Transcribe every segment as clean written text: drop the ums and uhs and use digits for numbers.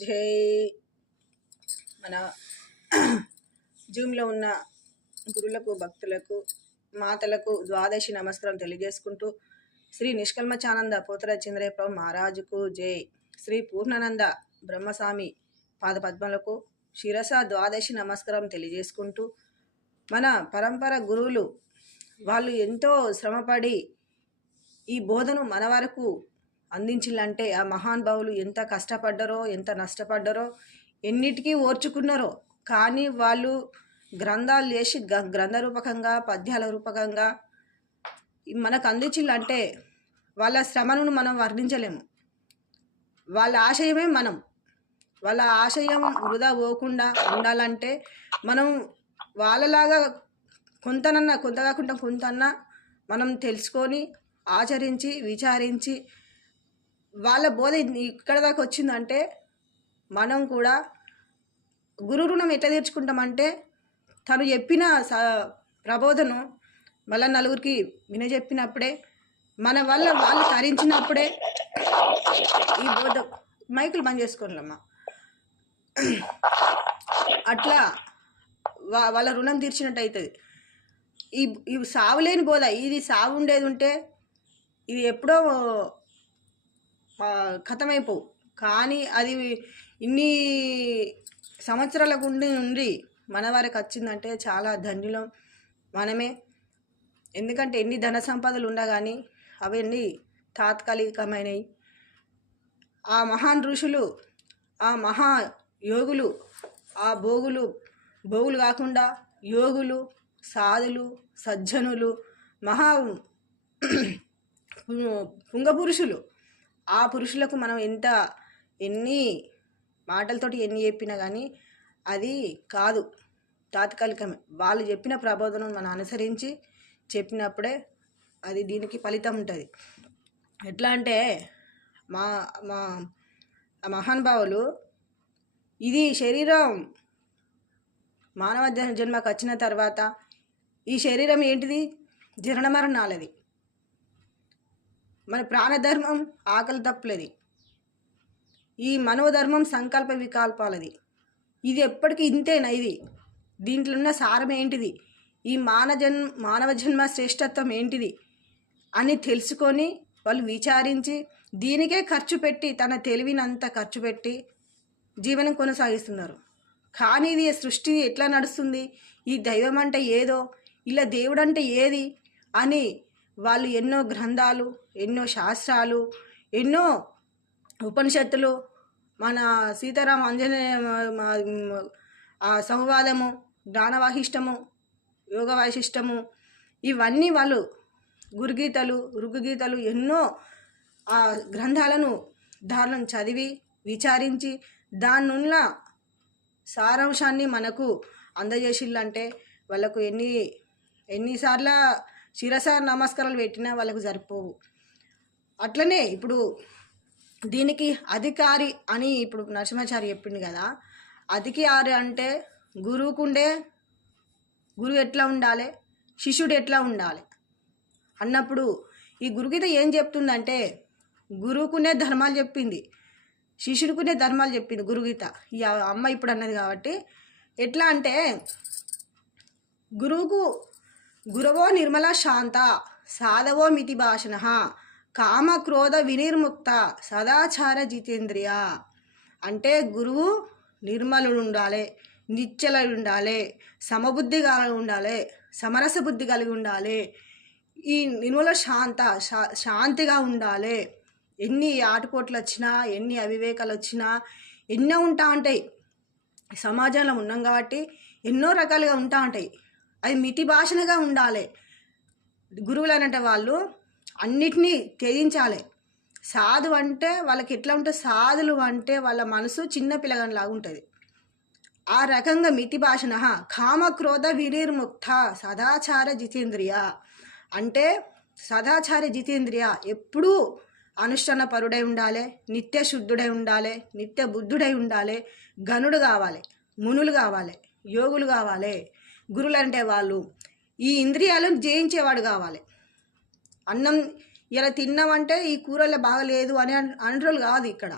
జై. మన జూమ్లో ఉన్న గురులకు, భక్తులకు, మాతలకు ద్వాదశి నమస్కారం తెలియజేసుకుంటూ శ్రీ నిష్కల్మచానంద పోతరాజేంద్రయ్య ప్రభు మహారాజుకు జై. శ్రీ పూర్ణానంద బ్రహ్మస్వామి పాదపద్మలకు శిరస ద్వాదశి నమస్కారం తెలియజేసుకుంటూ మన పరంపర గురువులు వాళ్ళు ఎంతో శ్రమపడి ఈ బోధను మన వరకు అందించాలంటే ఆ మహానుభావులు ఎంత కష్టపడ్డారో, ఎంత నష్టపడ్డారో, ఎన్నిటికీ ఓర్చుకున్నారో. కానీ వాళ్ళు గ్రంథాలు చేసి గ్రంథ రూపకంగా, పద్యాల రూపకంగా మనకు అందించాలంటే వాళ్ళ శ్రమను మనం వర్ణించలేము. వాళ్ళ ఆశయమే మనం. వాళ్ళ ఆశయం వృధా పోకుండా ఉండాలంటే మనం వాళ్ళలాగా కొంత కాకుండా కొంతన్నా మనం తెలుసుకొని ఆచరించి విచారించి వాళ్ళ బోధ ఇక్కడ దాకా వచ్చిందంటే మనం కూడా గురు రుణం ఎట్లా తీర్చుకుంటామంటే తను చెప్పిన ప్రబోధను మళ్ళీ నలుగురికి వినజెప్పినప్పుడే, మన వల్ల వాళ్ళు తరించినప్పుడే ఈ బోధ. మైకులు బంద్ చేసుకోలేమ్మా. అట్లా వాళ్ళ రుణం తీర్చినట్టు అవుతుంది. ఈ సావులేని బోధ, ఇది సావు ఉండేది ఉంటే ఇది ఎప్పుడో ఖతమైపోవు. కానీ అది ఇన్ని సంవత్సరాలకు ఉండి మన వారికి వచ్చిందంటే చాలా ధన్యులం మనమే. ఎందుకంటే ఎన్ని ధన సంపదలు ఉన్నా కానీ అవన్నీ తాత్కాలికమైనవి. ఆ మహాన్ ఋషులు, ఆ మహా యోగులు, ఆ భోగులు కాకుండా యోగులు, సాధులు, సజ్జనులు, మహా పుంగపురుషులు, ఆ పురుషులకు మనం ఎన్ని మాటలతోటి ఎన్ని చెప్పినా కానీ అది కాదు, తాత్కాలికమే. వాళ్ళు చెప్పిన ప్రబోధనం మనం అనుసరించి చెప్పినప్పుడే అది దీనికి ఫలితం ఉంటుంది. ఎట్లా అంటే మా మా మహానుభావులు ఇది శరీరం మానవ జన్మకు వచ్చిన తర్వాత ఈ శరీరం ఏంటిది? జనన మరణాలది. మన ప్రాణధర్మం ఆకలి తప్పులది. ఈ మనోధర్మం సంకల్ప వికల్పాలది. ఇది ఎప్పటికీ ఇంతేనా? దీంట్లో ఉన్న సారం ఏంటిది? ఈ మానవ జన్మ శ్రేష్టత్వం ఏంటిది అని తెలుసుకొని వాళ్ళు విచారించి దీనికే ఖర్చు పెట్టి, తన తెలివినంతా ఖర్చు పెట్టి జీవనం కొనసాగిస్తున్నారు. కానీ ఇది సృష్టి ఎట్లా నడుస్తుంది, ఈ దైవం అంటే ఏదో, ఇలా దేవుడు అంటే ఏది అని వాళ్ళు ఎన్నో గ్రంథాలు, ఎన్నో శాస్త్రాలు, ఎన్నో ఉపనిషత్తులు, మన సీతారామ ఆంజనేయ ఆ సంవాదము, జ్ఞానవాహిష్టము, యోగ వాసిష్టము, ఇవన్నీ వాళ్ళు గురుగీతలు, ఋగ్గుగీతలు ఎన్నో ఆ గ్రంథాలను దారులను చదివి విచారించి దాన్నున్న సారాంశాన్ని మనకు అందజేసిల్లంటే వాళ్ళకు ఎన్నిసార్ల శిరస నమస్కారాలు పెట్టినా వాళ్ళకు సరిపోవు. అట్లనే ఇప్పుడు దీనికి అధికారి అని ఇప్పుడు నరసింహాచారి చెప్పింది కదా. అధికారి అంటే గురువు ఎట్లా ఉండాలి, శిష్యుడు ఎట్లా ఉండాలి అన్నప్పుడు ఈ గురుగీత ఏం చెప్తుందంటే గురువుకునే ధర్మాలు చెప్పింది, శిష్యుడికునే ధర్మాలు చెప్పింది గురుగీత. ఈ అమ్మ ఇప్పుడు అన్నది కాబట్టి ఎట్లా అంటే గురవో నిర్మల శాంత సాధవో మితి భాషణ కామ క్రోధ వినిర్ముక్త సదాచార జితేంద్రియ. అంటే గురువు నిర్మలుడు ఉండాలి, నిశ్చలుడు ఉండాలి, సమబుద్ధి కలిగి ఉండాలి, సమరస బుద్ధి కలిగి ఉండాలి, ఈ నిర్మల శాంతిగా ఉండాలి. ఎన్ని ఆటుపోట్లు వచ్చినా, ఎన్ని అవివేకాలు వచ్చినా ఎన్నో ఉంటా ఉంటాయి. సమాజంలో ఉన్నాం కాబట్టి ఎన్నో రకాలుగా ఉంటా ఉంటాయి. అది మితి భాషణగా ఉండాలి. గురువులు అనంటే వాళ్ళు అన్నిటినీ త్యజించాలి. సాధు అంటే వాళ్ళకి ఎట్లా ఉంటుంది, సాధులు అంటే వాళ్ళ మనసు చిన్న పిల్లగానిలాగా ఉంటుంది. ఆ రకంగా మితి భాషణ కామక్రోధ వినిర్ముక్త సదాచార జితేంద్రియ. అంటే సదాచార జితేంద్రియ ఎప్పుడూ అనుష్ఠాన పరుడై ఉండాలి, నిత్య శుద్ధుడై ఉండాలి, నిత్య బుద్ధుడై ఉండాలి, గనుడు కావాలి, మునులు కావాలి, యోగులు కావాలి. గురువులు అంటే వాళ్ళు ఈ ఇంద్రియాలను జయించేవాడు కావాలి. అన్నం ఇలా తిన్నామంటే ఈ కూరలో బాగలేదు అని అంటలు కాదు. ఇక్కడ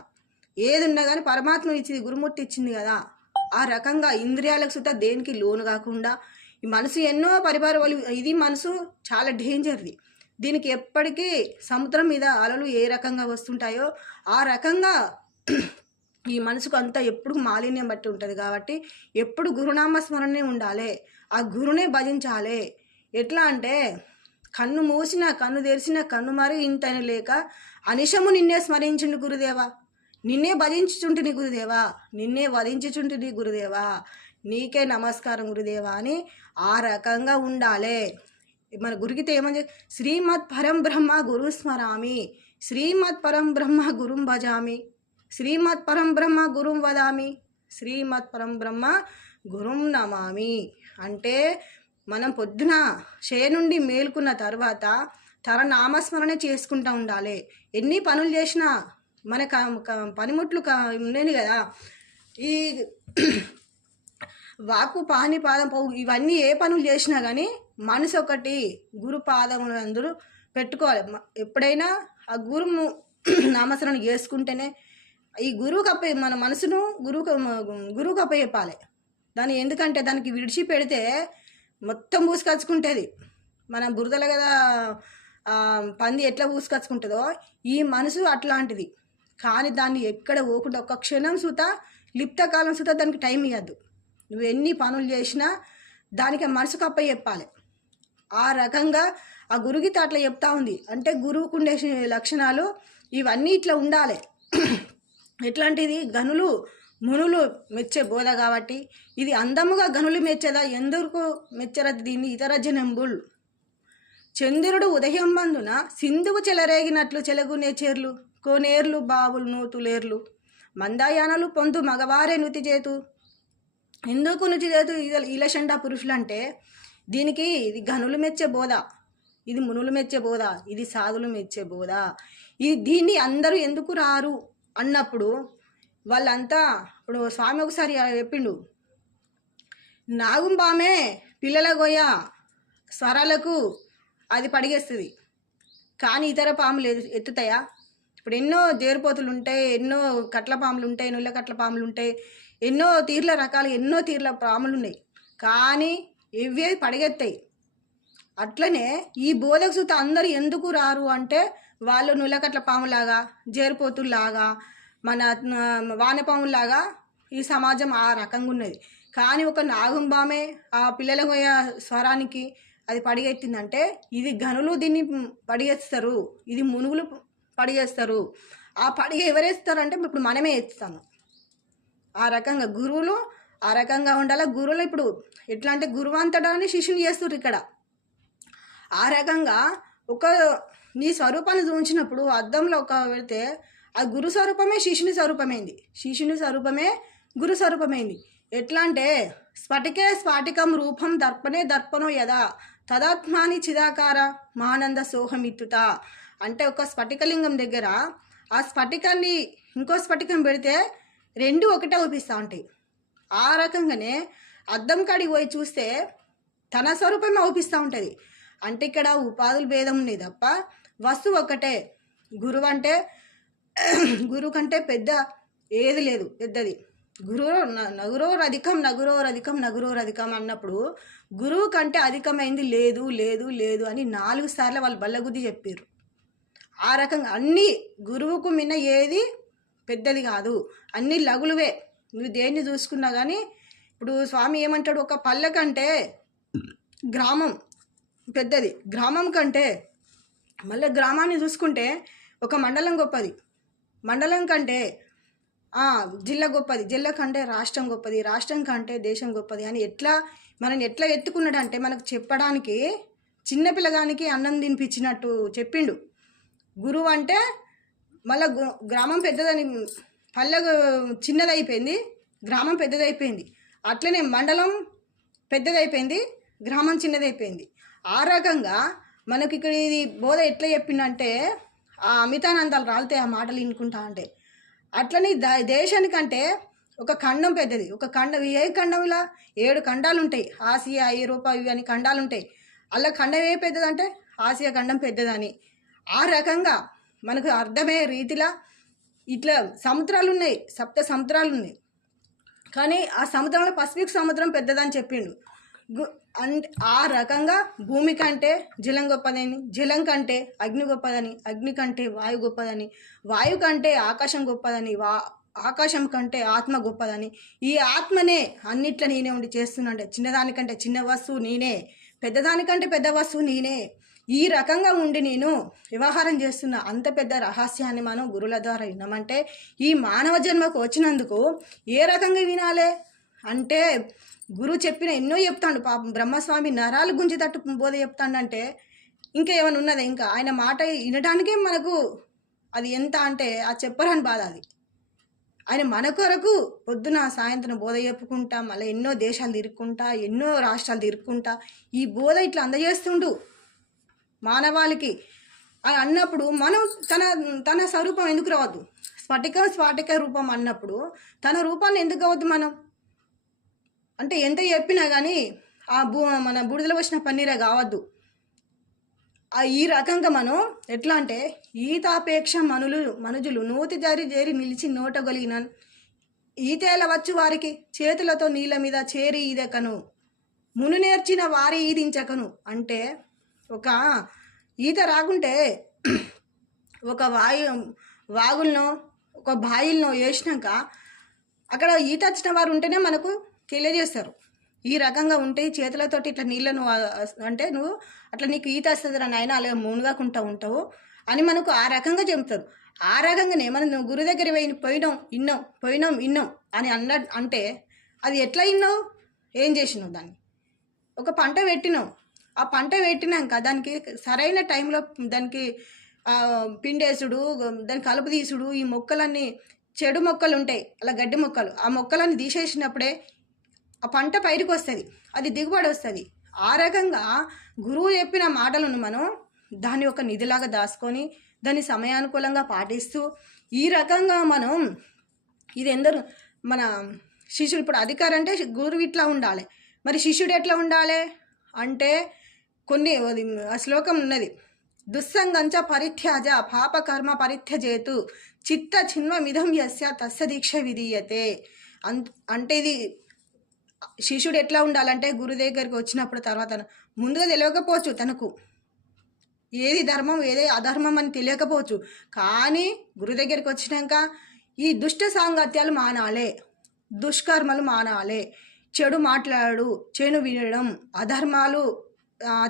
ఏది ఉన్నా కానీ పరమాత్మ ఇచ్చింది, గురుమూర్తి ఇచ్చింది కదా. ఆ రకంగా ఇంద్రియాలకు సుత దేనికి లోను కాకుండా ఈ మనసు ఎన్నో పరిపాలన, ఇది మనసు చాలా డేంజర్ది. దీనికి ఎప్పటికీ సముద్రం మీద అలలు ఏ రకంగా వస్తుంటాయో ఆ రకంగా ఈ మనసుకు అంతా ఎప్పుడు మాలిన్యం బట్టి ఉంటుంది. కాబట్టి ఎప్పుడు గురునామ స్మరణే ఉండాలి, ఆ గురునే భజించాలి. ఎట్లా అంటే కన్ను మూసిన కన్ను తెరిచిన కన్ను మరి ఇంతని లేక అనిశము నిన్నే స్మరించుండు గురుదేవా, నిన్నే భజించుచుంటిని గురుదేవా, నిన్నే వధించుచుంటిని గురుదేవా, నీకే నమస్కారం గురుదేవా అని ఆ రకంగా ఉండాలి. మన గురుగితే ఏమని శ్రీమద్ పరం బ్రహ్మ గురు స్మరామి, శ్రీమద్ పరం బ్రహ్మ గురుం భజామి, శ్రీమద్ పరం బ్రహ్మ గురుం వదామి, శ్రీమద్ పరం బ్రహ్మ గురుం నమామి. అంటే మనం పొద్దున నుండి మేలుకున్న తర్వాత తన నామస్మరణ చేసుకుంటూ ఉండాలి. ఎన్ని పనులు చేసినా మన పనిముట్లు ఉండేది కదా, ఈ వాకు పాని పాదం పౌ ఇవన్నీ ఏ పనులు చేసినా కానీ మనసు ఒకటి గురు పాదములు అందరూ పెట్టుకోవాలి. ఎప్పుడైనా ఆ గురువు నామస్మరణ చేసుకుంటేనే ఈ గురువుకి మన మనసును గురువుకి అప్పచెప్పాలి దాన్ని. ఎందుకంటే దానికి విడిచిపెడితే మొత్తం పూసుకొచ్చుకుంటుంది. మన బురదల కదా పంది ఎట్లా పూసుకొచ్చుకుంటుందో ఈ మనసు అట్లాంటిది. కానీ దాన్ని ఎక్కడ పోకుండా ఒక్క క్షణం సుత లిప్తకాలం సుత దానికి టైం ఇవ్వద్దు. నువ్వు ఎన్ని పనులు చేసినా దానికి మనసుకు అప్పచెప్పాలి. ఆ రకంగా ఆ గురుగీత అట్లా చెప్తా ఉంది. అంటే గురువుకు ఉండే లక్షణాలు ఇవన్నీ ఇట్లా ఉండాలి. ఎట్లాంటిది గనులు మునులు మెచ్చే బోధ కాబట్టి ఇది అందముగా గనులు మెచ్చదా, ఎందుకు మెచ్చరది దీన్ని ఇతర జనంబుల్. చంద్రుడు ఉదయం బందున సింధువు చెలరేగినట్లు చెలగునే చేర్లు కోనేర్లు బావులు నూతులేర్లు మందాయానలు పొందు మగవారే నుతి చేతు. ఎందుకు నుతి చేతు ఈలషండ పురుషులు అంటే దీనికి ఇది గనులు మెచ్చే బోధ, ఇది మునులు మెచ్చే బోధ, ఇది సాధులు మెచ్చే బోధ. దీన్ని అందరూ ఎందుకు రారు అన్నప్పుడు వాళ్ళంతా, ఇప్పుడు స్వామి ఒకసారి చెప్పిండు, నాగుంపామే పిల్లల గొయ్య స్వరాలకు అది పడిగేస్తుంది కానీ ఇతర పాములు ఎత్తుతాయా? ఇప్పుడు ఎన్నో జేరుపోతులు ఉంటాయి, ఎన్నో కట్ల పాములు ఉంటాయి, నుల్ల కట్ల పాములు ఉంటాయి, ఎన్నో తీర్ల రకాలు ఎన్నో తీర్ల పాములు ఉన్నాయి కానీ ఇవే పడిగెత్తాయి. అట్లనే ఈ బోధకు సుత అందరూ ఎందుకు రారు అంటే వాళ్ళు నుల్లకట్ల పాములాగా జేరుపోతుల్లాగా మన వానపాములాగా ఈ సమాజం ఆ రకంగా ఉన్నది. కానీ ఒక నాగుంబామే ఆ పిల్లల పోయే స్వరానికి అది పడిగెత్తిందంటే ఇది గనులు దీన్ని పడిగేస్తారు, ఇది మునుగులు పడిగేస్తారు. ఆ పడిగ ఎవరేస్తారంటే ఇప్పుడు మనమే ఎత్తుతాము. ఆ రకంగా గురువులు ఆ రకంగా ఉండాలి. గురువులు ఇప్పుడు ఎట్లా అంటే గురువు అంతటాన్ని శిష్యుని చేస్తారు ఇక్కడ. ఆ రకంగా ఒక నీ స్వరూపాన్ని చూపించినప్పుడు అద్దంలో ఒక పెడితే ఆ గురు స్వరూపమే శిష్యుని స్వరూపమైంది, శిష్యుని స్వరూపమే గురు స్వరూపమైంది. ఎట్లా అంటే స్ఫటికే స్ఫాటికం రూపం దర్పణే దర్పణో యదా తదాత్మాని చిదాకార మానంద సోహమిత్తుత. అంటే ఒక స్ఫటికలింగం దగ్గర ఆ స్ఫటికాన్ని ఇంకో స్ఫటికం పెడితే రెండు ఒకటే ఊపిస్తూ ఉంటాయి. ఆ రకంగానే అద్దం కాడికి పోయి చూస్తే తన స్వరూపమే ఊపిస్తూ ఉంటుంది. అంటే ఇక్కడ ఉపాధులు భేదం ఉన్నాయి తప్ప వస్తువు ఒక్కటే. గురువు అంటే గురువు కంటే పెద్ద ఏది లేదు, పెద్దది గురువు. నగురోరధికం నగురోరధికం నగురోరధికం అన్నప్పుడు గురువు కంటే అధికమైంది లేదు లేదు లేదు అని 4 సార్లు వాళ్ళు బల్లగుద్ది చెప్పారు. ఆ రకంగా అన్నీ గురువుకు మిన్న ఏది పెద్దది కాదు, అన్నీ లగులువే. నువ్వు దేన్ని చూసుకున్నా కానీ ఇప్పుడు స్వామి ఏమంటాడు, ఒక పల్లె కంటే గ్రామం పెద్దది, గ్రామం కంటే మళ్ళీ గ్రామాన్ని చూసుకుంటే ఒక మండలం గొప్పది, మండలం కంటే జిల్లా గొప్పది, జిల్లా కంటే రాష్ట్రం గొప్పది, రాష్ట్రం కంటే దేశం గొప్పది అని మనని ఎట్లా ఎత్తుకున్నాడంటే మనకు చెప్పడానికి చిన్నపిల్లగానికి అన్నం తినిపించినట్టు చెప్పిండు. గురువు అంటే మళ్ళీ గ్రామం పెద్దదని, పల్లె చిన్నదైపోయింది, గ్రామం పెద్దదైపోయింది. అట్లనే మండలం పెద్దదైపోయింది, గ్రామం చిన్నదైపోయింది. ఆ రకంగా మనకి ఇక్కడ ఇది బోధ ఎట్లా చెప్పిందంటే ఆ అమితానందాలు రాలితే ఆ మాటలు వినుకుంటా అంటే. అట్లనే దేశానికంటే ఒక ఖండం పెద్దది, ఒక ఖండం, ఏ ఖండంలా 7 ఖండాలు ఉంటాయి, ఆసియా ఐరోపా ఇవి అని ఖండాలు ఉంటాయి. అలా ఖండం ఏ పెద్దదంటే ఆసియా ఖండం పెద్దదని. ఆ రకంగా మనకు అర్థమయ్యే రీతిలా ఇట్లా సముద్రాలు ఉన్నాయి, సప్త సముద్రాలు ఉన్నాయి. కానీ ఆ సముద్రంలో పసిఫిక్ సముద్రం పెద్దదని చెప్పిండు. అండ్ ఆ రకంగా భూమి కంటే జలం గొప్పదని, జలం కంటే అగ్ని గొప్పదని, అగ్ని కంటే వాయు గొప్పదని, వాయు కంటే ఆకాశం గొప్పదని, ఆకాశం కంటే ఆత్మ గొప్పదని, ఈ ఆత్మనే అన్నిట్లో నేనే ఉండి చేస్తున్నా. చిన్నదానికంటే చిన్న వస్తువు నేనే, పెద్దదానికంటే పెద్ద వస్తువు నేనే. ఈ రకంగా ఉండి నేను వ్యవహారం చేస్తున్న అంత పెద్ద రహస్యాన్ని మనం గురువుల ద్వారా విన్నామంటే, ఈ మానవ జన్మకు వచ్చినందుకు ఏ రకంగా వినాలి అంటే, గురువు చెప్పిన ఎన్నో చెప్తాడు. పాపం బ్రహ్మస్వామి నరాలు గుంజేటట్టు బోధ చెప్తాడంటే ఇంకా ఏమైనా ఉన్నదా? ఇంకా ఆయన మాట వినడానికే మనకు అది ఎంత అంటే ఆ చెప్పరాని బాధ అది. ఆయన మన కొరకు పొద్దున సాయంత్రం బోధ చెప్పుకుంటా, మళ్ళీ ఎన్నో దేశాలు తిరుక్కుంటా, ఎన్నో రాష్ట్రాలు తిరుక్కుంటా ఈ బోధ ఇట్లా అందజేస్తుండు మానవాళికి అని అన్నప్పుడు మనం తన స్వరూపం ఎందుకు రావద్దు? స్ఫటిక రూపం అన్నప్పుడు తన రూపాన్ని ఎందుకు అవద్దు మనం? అంటే ఎంత చెప్పినా కానీ మన బూడిదలో వచ్చిన పన్నీరే కావద్దు. ఈ రకంగా మనం ఎట్లా అంటే, ఈతాపేక్ష మనుజులు నూతి చేరి నిలిచి నోటగలిగిన ఈతేల వచ్చు వారికి చేతులతో నీళ్ళ మీద చేరి ఈదెకను మును నేర్చిన వారి ఈదించకను. అంటే ఒక ఈత రాకుంటే ఒక వాగులనో ఒక బాయిలనో వేసినాక అక్కడ ఈత వచ్చిన వారు ఉంటేనే మనకు తెలియజేస్తారు. ఈ రకంగా ఉంటే చేతులతోటి ఇట్లా నీళ్ళను అంటే నువ్వు అట్లా నీకు ఈత వస్తుందిరా నాయన, అలాగే మునుగాకుంటూ ఉంటావు అని మనకు ఆ రకంగా చెబుతారు. ఆ రకంగానే మనం నువ్వు గురు దగ్గర పోయినాం ఇన్నాం అని అంటే అది ఎట్లా విన్నావు? ఏం చేసినావు? దాన్ని ఒక పంట పెట్టినావు. ఆ పంట పెట్టినాక దానికి సరైన టైంలో దానికి పిండేసుడు, దానికి కలుపు తీసుడు, ఈ మొక్కలన్నీ చెడు మొక్కలు ఉంటాయి, అలా గడ్డి మొక్కలు, ఆ మొక్కలన్నీ తీసేసినప్పుడే ఆ పంట పైరికి వస్తుంది, అది దిగుబడి వస్తుంది. ఆ రకంగా గురువు చెప్పిన మాటలను మనం దాన్ని ఒక నిధిలాగా దాచుకొని దాన్ని సమయానుకూలంగా పాటిస్తూ ఈ రకంగా మనం ఇది ఎందరు మన శిష్యుడు ఇప్పుడు అధికారం అంటే గురువు ఇట్లా ఉండాలి, మరి శిష్యుడు ఎట్లా ఉండాలి అంటే కొన్ని శ్లోకం ఉన్నది, దుస్సంగంచ పరిత్యాజ పాపకర్మ పరిత్యజేతు చిత్త చిన్వమిదం యస్య తస్య దీక్ష విధీయతే. అంటే ఇది శిష్యుడు ఎట్లా ఉండాలంటే గురు దగ్గరికి వచ్చినప్పుడు తర్వాత ముందుగా తెలియకపోవచ్చు, తనకు ఏది ధర్మం ఏది అధర్మం అని తెలియకపోవచ్చు, కానీ గురు దగ్గరికి వచ్చినాక ఈ దుష్ట సాంగత్యాలు మానాలే, దుష్కర్మలు మానాలే, చెడు మాట్లాడు, చెడు వినడం, అధర్మాలు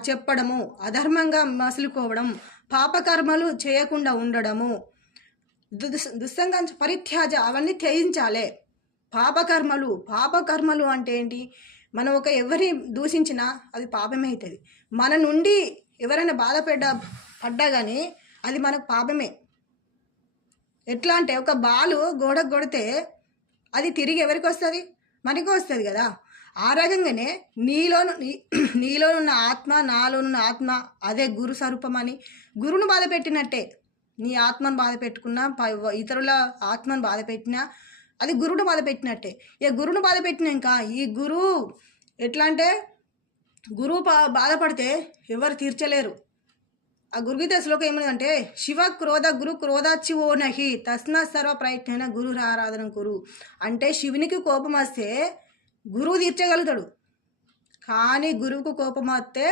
చెప్పడము, అధర్మంగా మసులుకోవడం, పాపకర్మలు చేయకుండా ఉండడము, దుస్సంగ పరిత్యాజ అవన్నీ త్యజించాలి. పాపకర్మలు అంటే ఏంటి? మనం ఎవరిని దూషించినా అది పాపమే అవుతుంది. మన నుండి ఎవరైనా పడ్డా కానీ అది మనకు పాపమే. ఎట్లా అంటే ఒక బాలు గోడకు కొడితే అది తిరిగి ఎవరికి వస్తుంది? మనకి వస్తుంది కదా. ఆ రకంగానే నీలో ఉన్న ఆత్మ, నాలో ఉన్న ఆత్మ అదే గురు స్వరూపం అని గురువును బాధ పెట్టినట్టే. నీ ఆత్మను బాధ పెట్టుకున్నా, ఇతరుల ఆత్మను బాధ పెట్టినా అది గురువును బాధ పెట్టినట్టే. ఇక గురువును బాధ పెట్టినాక ఈ గురువు ఎట్లా అంటే గురువు బాధపడితే ఎవరు తీర్చలేరు. ఆ గురుగీత శ్లోకం ఏమన్నదంటే, శివ క్రోధ గురు క్రోధాచివో నహి తస్మా సర్వ ప్రయత్న గురు ఆరాధన గురు. అంటే శివునికి కోపం వస్తే గురువు తీర్చగలుగుతాడు, కానీ గురువుకు కోపం వస్తే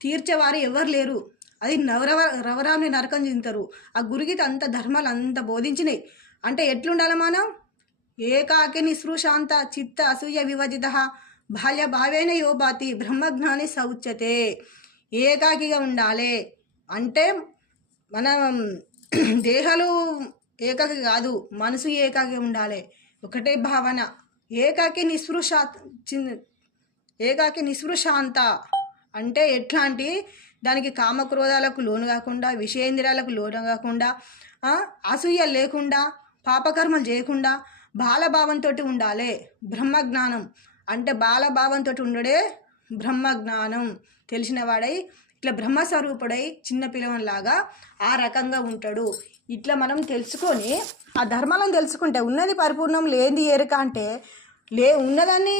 తీర్చేవారు ఎవరు లేరు. అది రవరాన్ని నరకం చెందుతారు. ఆ గురుగీత అంత ధర్మాలు అంత బోధించినాయి. అంటే ఎట్లుండాలి మనం? ఏకాకి నిస్పృశాంత చిత్త అసూయ వివజిత బాల్య భావేన యోబాతి బ్రహ్మజ్ఞాని సౌచ్యతే. ఏకాకిగా ఉండాలి అంటే మన దేహాలు ఏకాకి కాదు, మనసు ఏకాకి ఉండాలి, ఒకటే భావన. ఏకాకి నిస్పృశాంత అంటే ఎట్లాంటి దానికి కామక్రోధాలకు లోను కాకుండా, విషయేంద్రియాలకు లోను కాకుండా, అసూయ లేకుండా, పాపకర్మలు చేయకుండా బాలభావంతో ఉండాలి. బ్రహ్మజ్ఞానం అంటే బాలభావంతో ఉండడే బ్రహ్మజ్ఞానం. తెలిసిన వాడై ఇట్లా బ్రహ్మస్వరూపుడై చిన్న పిల్లవనిలాగా ఆ రకంగా ఉంటాడు. ఇట్లా మనం తెలుసుకొని ఆ ధర్మాలను తెలుసుకుంటే ఉన్నది పరిపూర్ణం, లేనిది ఎరుక. అంటే ఉన్నదాన్ని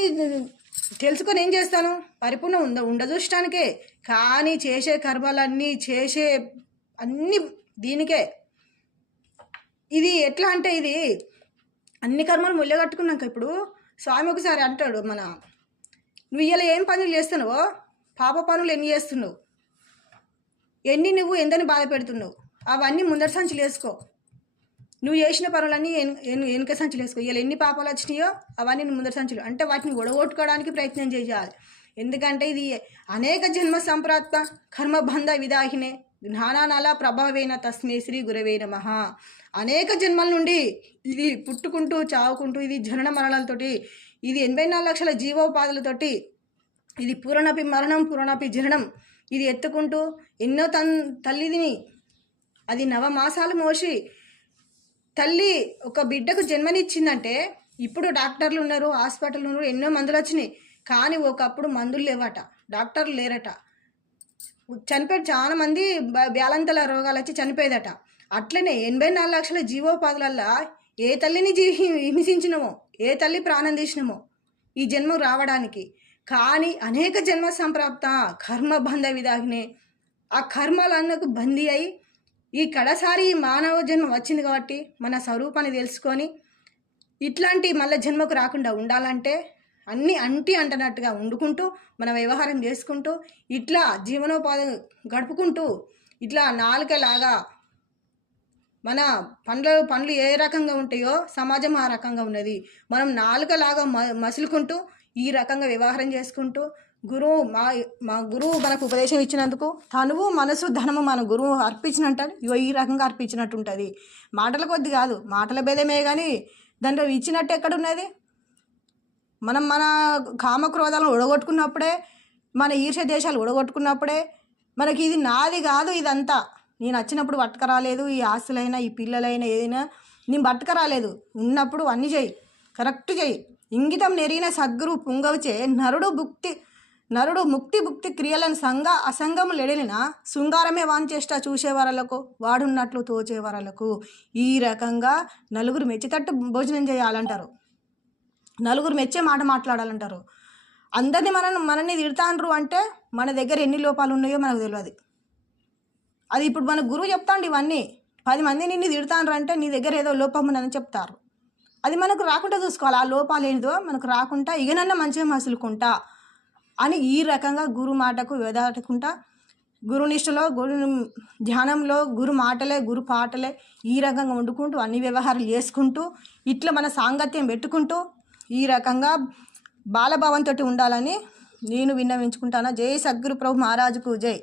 తెలుసుకొని ఏం చేస్తాను? పరిపూర్ణం ఉండదూష్టానికే. కానీ చేసే కర్మలన్నీ చేసే అన్నీ దీనికే. ఇది ఎట్లా అంటే ఇది అన్ని కర్మలు ముళ్ళగట్టుకున్నాక ఇప్పుడు స్వామి ఒకసారి అంటాడు నువ్వు ఇలా ఏం పనులు చేస్తున్నావో పాప పనులు ఎన్ని చేస్తున్నావు, ఎన్ని నువ్వు ఎందని బాధ పెడుతున్నావు, అవన్నీ ముందటి సంచులు వేసుకో. నువ్వు చేసిన పనులన్నీ వెనుక సంచులు వేసుకో. ఇలా ఎన్ని పాపాలు వచ్చినాయో అవన్నీ ముందటి సంచులు అంటే వాటిని ఒడగొట్టుకోవడానికి ప్రయత్నం చేయాలి. ఎందుకంటే ఇది అనేక జన్మ సంప్రాప్త కర్మబంధ విదాహినే జ్ఞానానాల ప్రభావేన తస్మే శ్రీ గురవే నమః. అనేక జన్మల నుండి ఇది పుట్టుకుంటూ చావుకుంటూ ఇది జనన మరణాలతోటి ఇది 84 లక్షల జీవోపాధులతోటి ఇది పూరణపి మరణం పూరణపి జననం ఇది ఎత్తుకుంటూ ఎన్నో తల్లిదిని అది 9 మాసాలు మోసి తల్లి ఒక బిడ్డకు జన్మనిచ్చిందంటే ఇప్పుడు డాక్టర్లు ఉన్నారు, హాస్పిటల్ ఉన్నారు, ఎన్నో మందులు వచ్చినాయి. కానీ ఒకప్పుడు మందులు లేవట, డాక్టర్లు లేరట, చనిపోయి చాలా మంది బ్యాలంతల రోగాలు వచ్చి చనిపోయేదట. అట్లనే 84 లక్షల జీవోపాధులల్లా ఏ తల్లిని హింసించినమో ఏ తల్లి ప్రాణం తీసినమో ఈ జన్మ రావడానికి. కానీ అనేక జన్మ సంప్రాప్త కర్మబంధ విదాగినే ఆ కర్మలన్నకు బందీ అయి ఈ కడసారి మానవ జన్మ వచ్చింది కాబట్టి మన స్వరూపాన్ని తెలుసుకొని ఇట్లాంటి మళ్ళీ జన్మకు రాకుండా ఉండాలంటే అన్నీ అంటనట్టుగా వండుకుంటూ మన వ్యవహారం చేసుకుంటూ ఇట్లా జీవనోపాధి గడుపుకుంటూ ఇట్లా నాలుకలాగా మన పండ్లు ఏ రకంగా ఉంటాయో సమాజం ఆ రకంగా ఉన్నది. మనం నాలుకలాగా మసులుకుంటూ ఈ రకంగా వ్యవహారం చేసుకుంటూ గురువు మా గురువు మనకు ఉపదేశం ఇచ్చినందుకు తనువు మనసు ధనము మన గురువు అర్పించినట్టు ఈ రకంగా అర్పించినట్టు ఉంటుంది. మాటల కొద్ది కాదు, మాటల భేదమే కానీ దాంట్లో ఇచ్చినట్టు ఎక్కడున్నది. మనం మన కామక్రోధాలను ఒడగొట్టుకున్నప్పుడే మన ఈర్ష్య దేశాలు ఒడగొట్టుకున్నప్పుడే మనకి ఇది నాది కాదు, ఇదంతా నేను వచ్చినప్పుడు పట్టుకరాలేదు, ఈ ఆస్తులైనా ఈ పిల్లలైనా ఏదైనా నేను పట్టుకరాలేదు, ఉన్నప్పుడు అన్నీ చెయ్యి, కరెక్ట్ చెయ్యి. ఇంగితం నెరిగిన సద్గురు పుంగవచే నరుడు ముక్తి భుక్తి క్రియలను అసంగము లెడిలిన శృంగారమే వాంచేష్ట చూసేవారలకు వాడున్నట్లు తోచేవారలకు. ఈ రకంగా నలుగురు మెచ్చేటట్టు భోజనం చేయాలంటారు, నలుగురు మెచ్చే మాట మాట్లాడాలంటారు. అందరినీ మనల్ని తిడతాండ్రు అంటే మన దగ్గర ఎన్ని లోపాలు ఉన్నాయో మనకు తెలియదు. అది ఇప్పుడు మన గురువు చెప్తాండు ఇవన్నీ 10 మంది నిన్ను తిడతాండ్రు అంటే నీ దగ్గర ఏదో లోపం ఉందని చెప్తారు. అది మనకు రాకుండా చూసుకోవాలి, ఆ లోపాలు ఏందో మనకు రాకుండా ఇగనన్నా మంచిగా మసులుకుంటా అని ఈ రకంగా గురు మాటకు వేదాటకుండా గురునిష్టలో గురు ధ్యానంలో గురు మాటలే గురు పాటలే ఈ రకంగా వండుకుంటూ అన్ని వ్యవహారాలు చేసుకుంటూ ఇట్లా మన సాంగత్యం పెట్టుకుంటూ ఈ రకంగా బాలభావంతో ఉండాలని నేను విన్నవించుకుంటాను. జై సద్గురు ప్రభు మహారాజుకు జై.